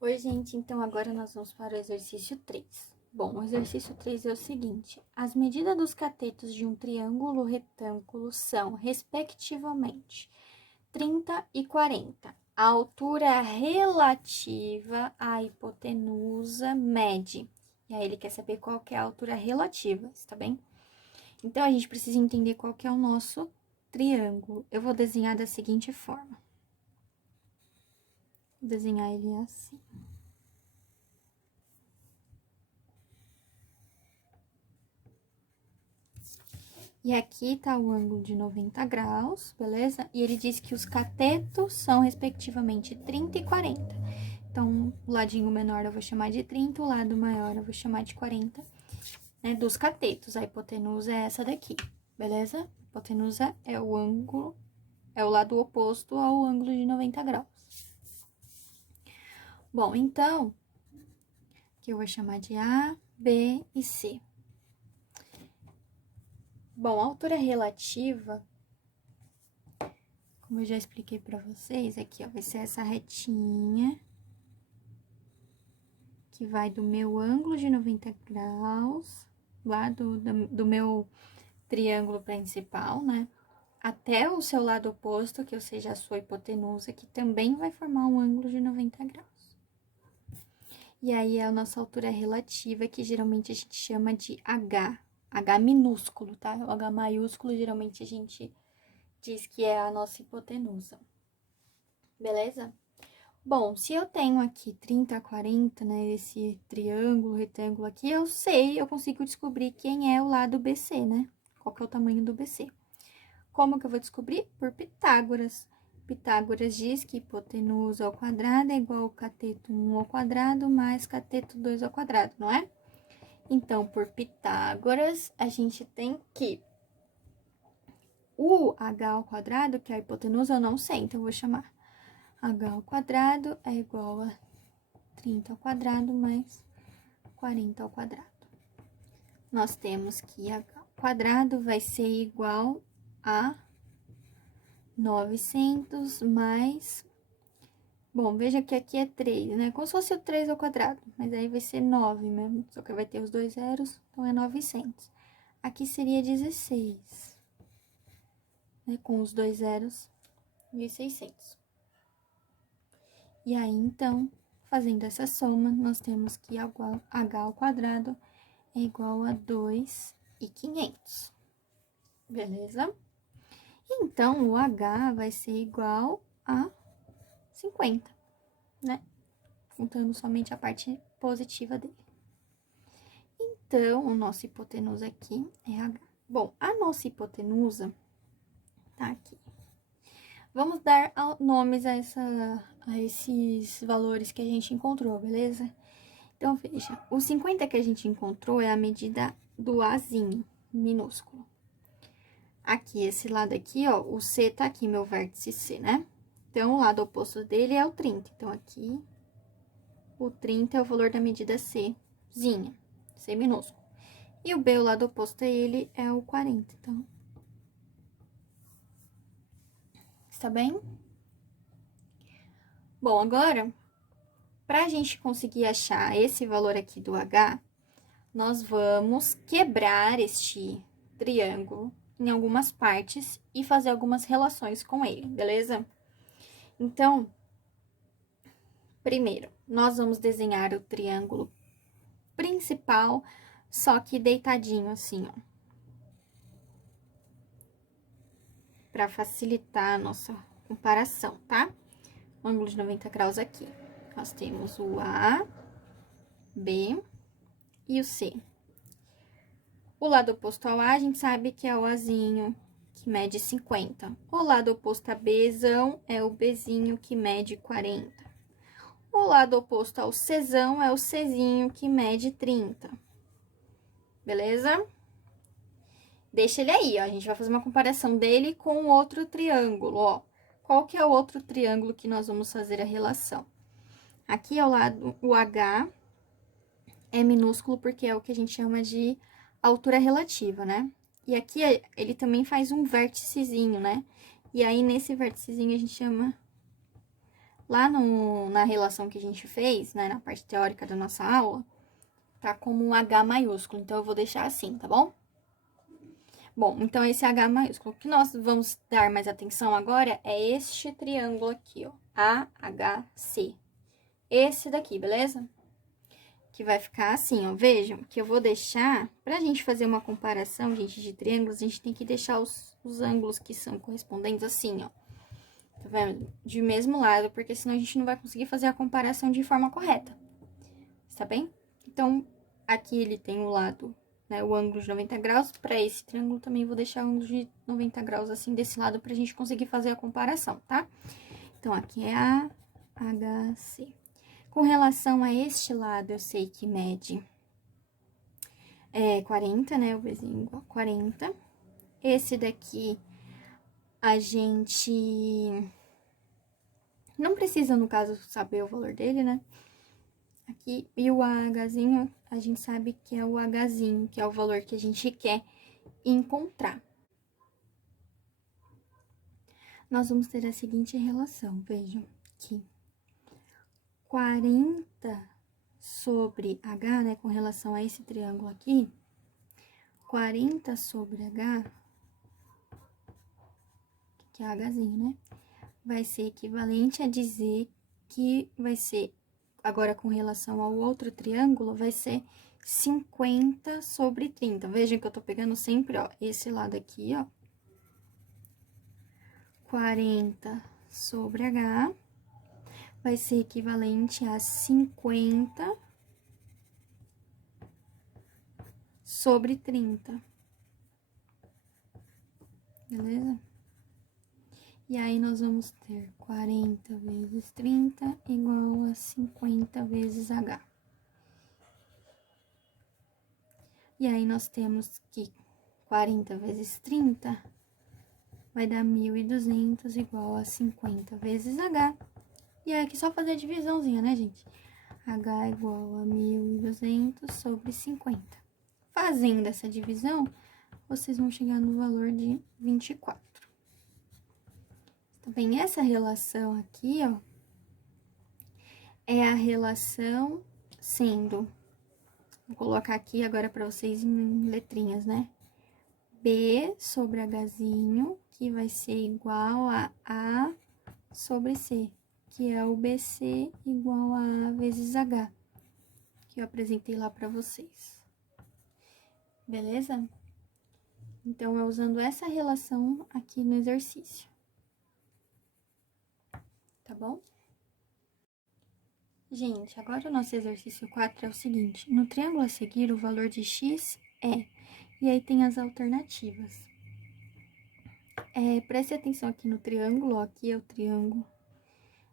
Oi, gente, então agora nós vamos para o exercício 3. Bom, o exercício 3 é o seguinte: as medidas dos catetos de um triângulo retângulo são, respectivamente, 30 e 40. A altura relativa à hipotenusa mede. E aí ele quer saber qual que é a altura relativa, está bem? Então, a gente precisa entender qual que é o nosso triângulo. Eu vou desenhar da seguinte forma. Vou desenhar ele assim. E aqui tá o ângulo de 90 graus, beleza? E ele diz que os catetos são, respectivamente, 30 e 40. Então, o ladinho menor eu vou chamar de 30, o lado maior eu vou chamar de 40, né? Dos catetos. A hipotenusa é essa daqui, beleza? A hipotenusa é o ângulo, é o lado oposto ao ângulo de 90 graus. Bom, então, que eu vou chamar de A, B e C. Bom, a altura relativa, como eu já expliquei pra vocês, aqui, ó, vai ser essa retinha que vai do meu ângulo de 90 graus, lá do meu triângulo principal, né? Até o seu lado oposto, que ou seja, a sua hipotenusa, que também vai formar um ângulo de 90 graus. E aí, é a nossa altura relativa, que geralmente a gente chama de H. H minúsculo, tá? O H maiúsculo, geralmente a gente diz que é a nossa hipotenusa. Beleza? Bom, se eu tenho aqui 30, 40, né, esse triângulo, retângulo aqui, eu sei, eu consigo descobrir quem é o lado BC, né? Qual que é o tamanho do BC. Como que eu vou descobrir? Por Pitágoras. Pitágoras diz que hipotenusa ao quadrado é igual ao cateto 1 ao quadrado mais cateto 2 ao quadrado, não é? Então, por Pitágoras, a gente tem que o h ao quadrado, que é a hipotenusa, eu não sei, então eu vou chamar h ao quadrado é igual a 30 ao quadrado mais 40 ao quadrado. Nós temos que h ao quadrado vai ser igual a 900 mais... Bom, veja que aqui é 3, né? Como se fosse o 3 ao quadrado, mas aí vai ser 9 mesmo, só que vai ter os dois zeros, então é 900. Aqui seria 16, né? Com os dois zeros, 1.600. E aí, então, fazendo essa soma, nós temos que h ao quadrado é igual a 2.500, beleza? Então, o h vai ser igual a 50, né? Contando somente a parte positiva dele. Então, o nosso hipotenusa aqui é h. Bom, a nossa hipotenusa tá aqui. Vamos dar nomes a esses valores que a gente encontrou, beleza? Então, veja, o 50 que a gente encontrou é a medida do Azinho, minúsculo. Aqui, esse lado aqui, ó, o C tá aqui, meu vértice C, né? Então, o lado oposto dele é o 30. Então, aqui, o 30 é o valor da medida Czinha, C minúsculo. E o B, o lado oposto a ele, é o 40, então... Está bem? Bom, agora, para a gente conseguir achar esse valor aqui do H, nós vamos quebrar este triângulo em algumas partes e fazer algumas relações com ele, beleza? Então, primeiro, nós vamos desenhar o triângulo principal, só que deitadinho assim, ó. Para facilitar a nossa comparação, tá? O ângulo de 90 graus aqui. Nós temos o A, B e o C. O lado oposto ao A, a gente sabe que é o Azinho, que mede 50. O lado oposto a Bzão é o Bzinho, que mede 40. O lado oposto ao Czão é o Czinho, que mede 30. Beleza? Deixa ele aí, ó. A gente vai fazer uma comparação dele com o outro triângulo, ó. Qual que é o outro triângulo que nós vamos fazer a relação? Aqui ao lado, o H é minúsculo porque é o que a gente chama de altura relativa, né? E aqui ele também faz um vérticezinho, né? E aí, nesse vérticezinho, a gente chama Lá na relação que a gente fez, né, na parte teórica da nossa aula, tá como um H maiúsculo, então eu vou deixar assim, tá bom? Bom, então esse H maiúsculo. O que nós vamos dar mais atenção agora é este triângulo aqui, ó, AHC. Esse daqui, beleza? Que vai ficar assim, ó, vejam que eu vou deixar, pra gente fazer uma comparação, gente, de triângulos, a gente tem que deixar os ângulos que são correspondentes assim, ó. Tá vendo? De mesmo lado, porque senão a gente não vai conseguir fazer a comparação de forma correta. Tá bem? Então, aqui ele tem o lado, né, o ângulo de 90 graus. Para esse triângulo também vou deixar o ângulo de 90 graus assim desse lado pra gente conseguir fazer a comparação, tá? Então, aqui é a HC. Com relação a este lado, eu sei que mede 40, né? O vizinho igual a 40. Esse daqui, a gente não precisa, no caso, saber o valor dele, né? Aqui, e o AHzinho, a gente sabe que é o Hzinho, que é o valor que a gente quer encontrar. Nós vamos ter a seguinte relação, vejam, que 40 sobre H, né, com relação a esse triângulo aqui, 40 sobre H, que é Hzinho, né, vai ser equivalente a dizer que vai ser, agora com relação ao outro triângulo, vai ser 50 sobre 30. Vejam que eu tô pegando sempre, ó, esse lado aqui, ó. 40 sobre H vai ser equivalente a 50 sobre 30. Beleza? E aí, nós vamos ter 40 vezes 30 igual a 50 vezes H. E aí, nós temos que 40 vezes 30 vai dar 1.200 igual a 50 vezes H. E aí, aqui só fazer a divisãozinha, né, gente? H igual a 1.200 sobre 50. Fazendo essa divisão, vocês vão chegar no valor de 24. Também essa relação aqui, ó, é a relação sendo, vou colocar aqui agora para vocês em letrinhas, né? B sobre Hzinho, que vai ser igual a A sobre C, que é o BC igual a A vezes H, que eu apresentei lá para vocês. Beleza? Então, é usando essa relação aqui no exercício. Tá bom? Gente, agora o nosso exercício 4 é o seguinte. No triângulo a seguir, o valor de x é... E aí, tem as alternativas. Preste atenção aqui no triângulo, ó. Aqui é o triângulo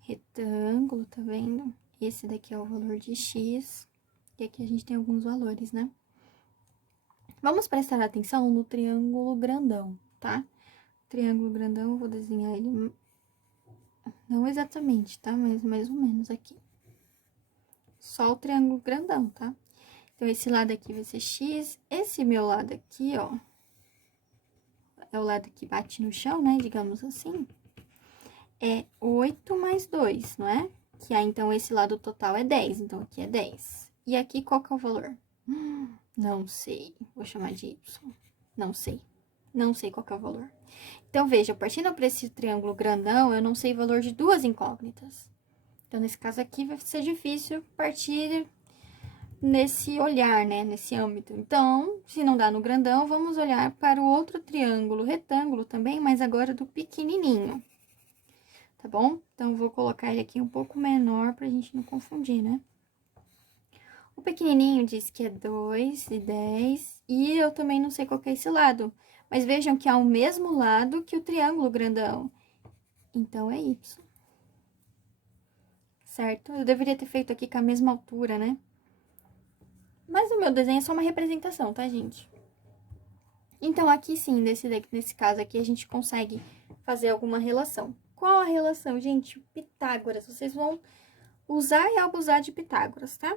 retângulo, tá vendo? Esse daqui é o valor de x. E aqui a gente tem alguns valores, né? Vamos prestar atenção no triângulo grandão, tá? Triângulo grandão, eu vou desenhar ele... Não exatamente, tá? Mas mais ou menos aqui. Só o triângulo grandão, tá? Então, esse lado aqui vai ser x. Esse meu lado aqui, ó, é o lado que bate no chão, né? Digamos assim. É 8 mais 2, não é? Que aí, então, esse lado total é 10. Então, aqui é 10. E aqui, qual que é o valor? Não sei. Vou chamar de y. Não sei. Não sei qual que é o valor. Então, veja, partindo para esse triângulo grandão, eu não sei o valor de duas incógnitas. Então, nesse caso aqui, vai ser difícil partir nesse olhar, né? Nesse âmbito. Então, se não dá no grandão, vamos olhar para o outro triângulo retângulo também, mas agora do pequenininho. Tá bom? Então, vou colocar ele aqui um pouco menor pra gente não confundir, né? O pequenininho diz que é 2 e 10, e eu também não sei qual que é esse lado. Mas vejam que é o mesmo lado que o triângulo grandão. Então, é y. Certo? Eu deveria ter feito aqui com a mesma altura, né? Mas o meu desenho é só uma representação, tá, gente? Então, aqui sim, nesse caso aqui, a gente consegue fazer alguma relação. Qual a relação, gente? Pitágoras. Vocês vão usar e abusar de Pitágoras, tá?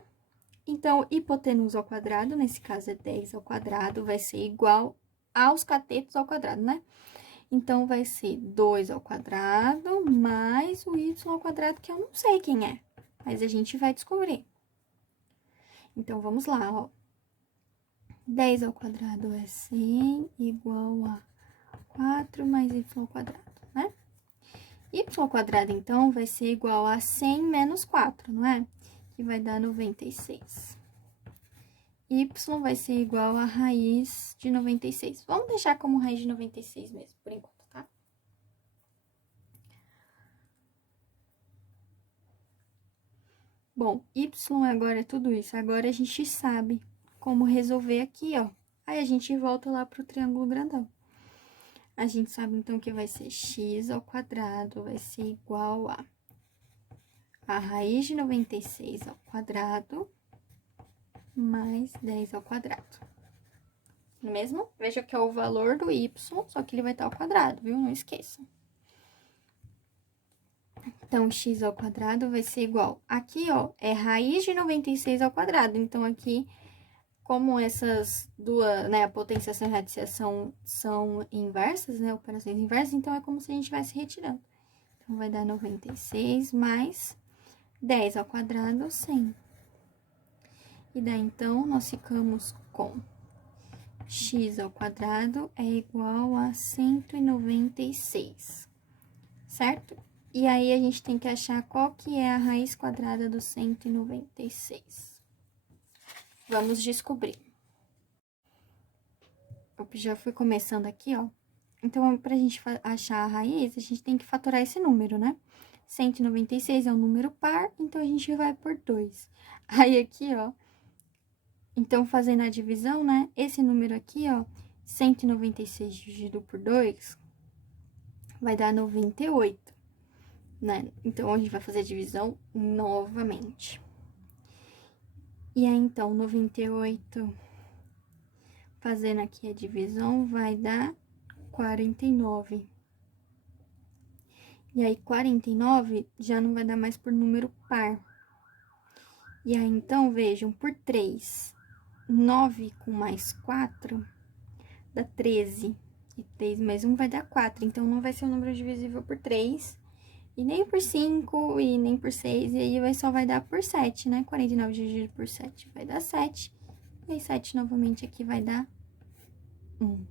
Então, hipotenusa ao quadrado, nesse caso é 10 ao quadrado, vai ser igual aos catetos ao quadrado, né? Então, vai ser 2 ao quadrado mais o y ao quadrado, que eu não sei quem é, mas a gente vai descobrir. Então, vamos lá, ó. 10 ao quadrado é 100 igual a 4 mais y ao quadrado, né? Y ao quadrado, então, vai ser igual a 100 menos 4, não é? Que vai dar 96. Y vai ser igual a raiz de 96. Vamos deixar como raiz de 96 mesmo, por enquanto, tá? Bom, y agora é tudo isso. Agora a gente sabe como resolver aqui, ó. Aí a gente volta lá pro triângulo grandão. A gente sabe, então, que vai ser x ao quadrado vai ser igual a raiz de 96 ao quadrado mais 10 ao quadrado. Não é mesmo? Veja que é o valor do y, só que ele vai estar ao quadrado, viu? Não esqueçam. Então, x ao quadrado vai ser igual. Aqui, ó, é raiz de 96 ao quadrado. Então, aqui, como essas duas, né, a potenciação e a radiciação são inversas, né, operações inversas, então, é como se a gente estivesse retirando. Então, vai dar 96 mais 10 ao quadrado, 100. E daí, então, nós ficamos com x ao quadrado é igual a 196, certo? E aí, a gente tem que achar qual que é a raiz quadrada do 196. Vamos descobrir. Eu já fui começando aqui, ó. Então, pra gente achar a raiz, a gente tem que fatorar esse número, né? 196 é um número par, então a gente vai por 2. Aí, aqui, ó. Então, fazendo a divisão, né? Esse número aqui, ó, 196 dividido por 2, vai dar 98. Né? Então, a gente vai fazer a divisão novamente. E aí, então, 98, fazendo aqui a divisão, vai dar 49. E aí, 49 já não vai dar mais por número par. E aí, então, vejam, por 3, 9 com mais 4, dá 13. E 3 mais 1 vai dar 4. Então, não vai ser um número divisível por 3... E nem por 5, e nem por 6, e aí só vai dar por 7, né? 49 dividido por 7 vai dar 7. E aí, 7 novamente aqui vai dar 1.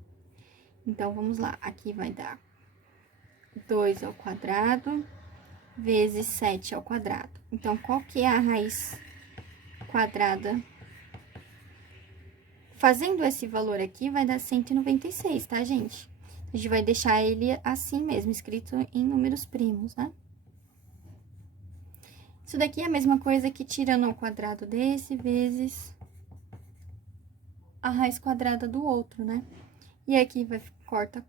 Então, vamos lá. Aqui vai dar 2 ao quadrado vezes 7 ao quadrado. Então, qual que é a raiz quadrada? Fazendo esse valor aqui, vai dar 196, tá, gente? A gente vai deixar ele assim mesmo, escrito em números primos, né? Isso daqui é a mesma coisa que tirando ao quadrado desse vezes a raiz quadrada do outro, né? E aqui vai corta,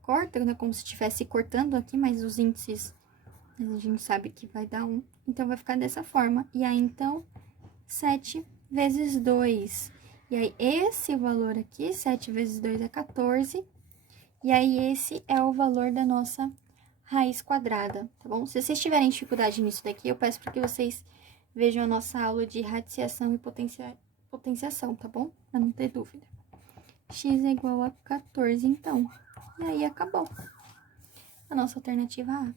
né? Como se estivesse cortando aqui, mas os índices a gente sabe que vai dar 1. Então, vai ficar dessa forma. E aí, então, 7 vezes 2. E aí, esse valor aqui, 7 vezes 2 é 14. E aí, esse é o valor da nossa raiz quadrada, tá bom? Se vocês tiverem dificuldade nisso daqui, eu peço para que vocês vejam a nossa aula de radiciação e potenciação, tá bom? Pra não ter dúvida. X é igual a 14, então. E aí, acabou. A nossa alternativa A.